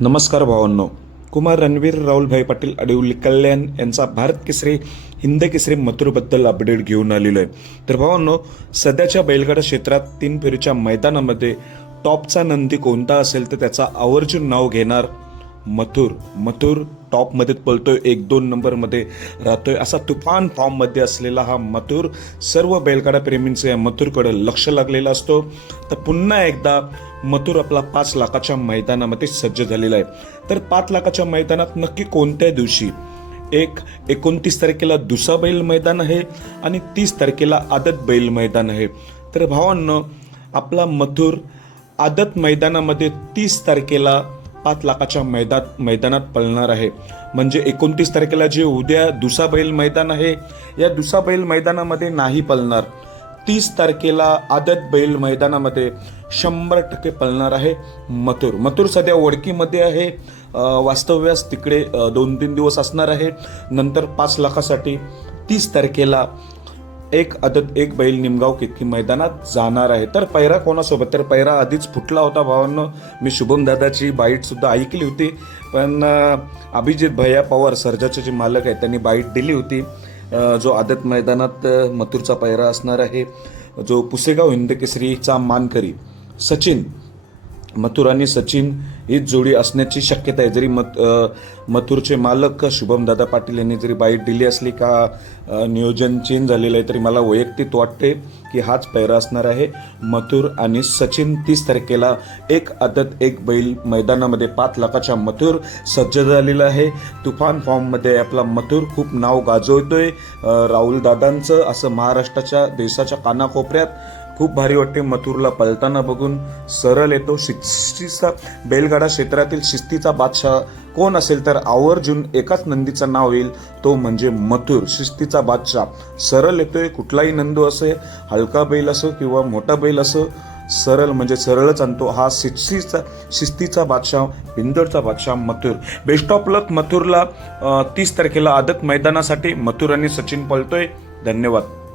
नमस्कार भावांनो. कुमार रणवीर राहुलभाई पाटील अडवली कल्याण यांचा भारत केसरी हिंद केसरी मथुरबद्दल अपडेट घेऊन आलेलो आहे. तर भावांनो, सध्याच्या बैलगाडा क्षेत्रात 3 फेरीच्या मैदानामध्ये टॉपचा नंदी कोणता असेल तर त्याचा आवर्जून नाव घेणार मथुर टॉपमध्ये पळतोय, 1-2 नंबरमध्ये राहतोय. असा तुफान फॉर्ममध्ये असलेला हा मथुर, सर्व बैलगाडा प्रेमींचं या मथुरकडे लक्ष लागलेलं असतो. तर पुन्हा एकदा मथुर आपला 5 लाखाच्या मैदानामध्ये सज्ज झालेला आहे. तर 5 लाखाच्या मैदानात नक्की कोणत्या दिवशी? 29 तारखेला दुसरा बैल मैदान आहे आणि 30 तारखेला आदत बैल मैदान आहे. तर भावांनो, आपला मथुर आदत मैदानामध्ये 30 तारखेला 5 लाखाच्या मैदानात पळणार आहे. म्हणजे 29 तारखेला जे उद्या दुसरा बैल मैदान आहे, या दुसरा बैल मैदानामध्ये नाही पळणार. 30 तारखेला आदत बैल मैदानामध्ये 100% पळणार आहे मथुर सध्या वडकीमध्ये आहे. वास्तव्यास तिकडे 2-3 दिवस असणार आहे. नंतर 5 लाखासाठी 30 तारखेला एक आदत एक बैल निमगाव केतकी मैदानात जाणार आहे. तर पैरा कोणासोबत? तर पैरा आधीच फुटला होता भावांनो. मी शुभम दादाची बाईट सुद्धा ऐकली होती, पण अभिजित भैया पवार सर्जाचे जे मालक आहेत त्यांनी बाईट दिली होती. जो आदत मैदानात मथुरचा पैरा असणार आहे, जो पुसेगाव हिंद केसरीचा मानकरी सचिन, मथुर आणि सचिन हीच जोडी असण्याची शक्यता आहे. जरी मथुरचे मालक शुभम दादा पाटील यांनी जरी बाईट दिली असली का नियोजन चेंज झालेलं आहे, तरी मला वैयक्तिक वाटते की हाच पैरा असणार आहे, मथुर आणि सचिन. 30 तारखेला एक आदत एक बैल मैदानामध्ये 5 लाखाच्या मथुर सज्ज झालेला आहे. तुफान फॉर्ममध्ये आपला मथुर खूप नाव गाजवतोय. राहुल दादांचं असं महाराष्ट्राच्या देशाच्या कानाकोपऱ्यात खूप भारी वाटते मथुरला पळताना बघून. सरळ येतो, शिस्तीचा बैलगाडा क्षेत्रातील शिस्तीचा बादशाह कोण असेल तर आवर्जून एकाच नंदीचं नाव येईल, तो म्हणजे मथुर. शिस्तीचा बादशाह सरळ येतोय. कुठलाही नंदू असे, हलका बैल असो किंवा मोठा बैल असो, सरळ म्हणजे सरळच आणतो. हा शिस्तीचा बादशाह, बिंदोडचा बादशाह मथुर. बेस्ट ऑफ लक मथुरला. 30 तारखेला आदत मैदानासाठी मथुर आणि सचिन पळतोय. धन्यवाद.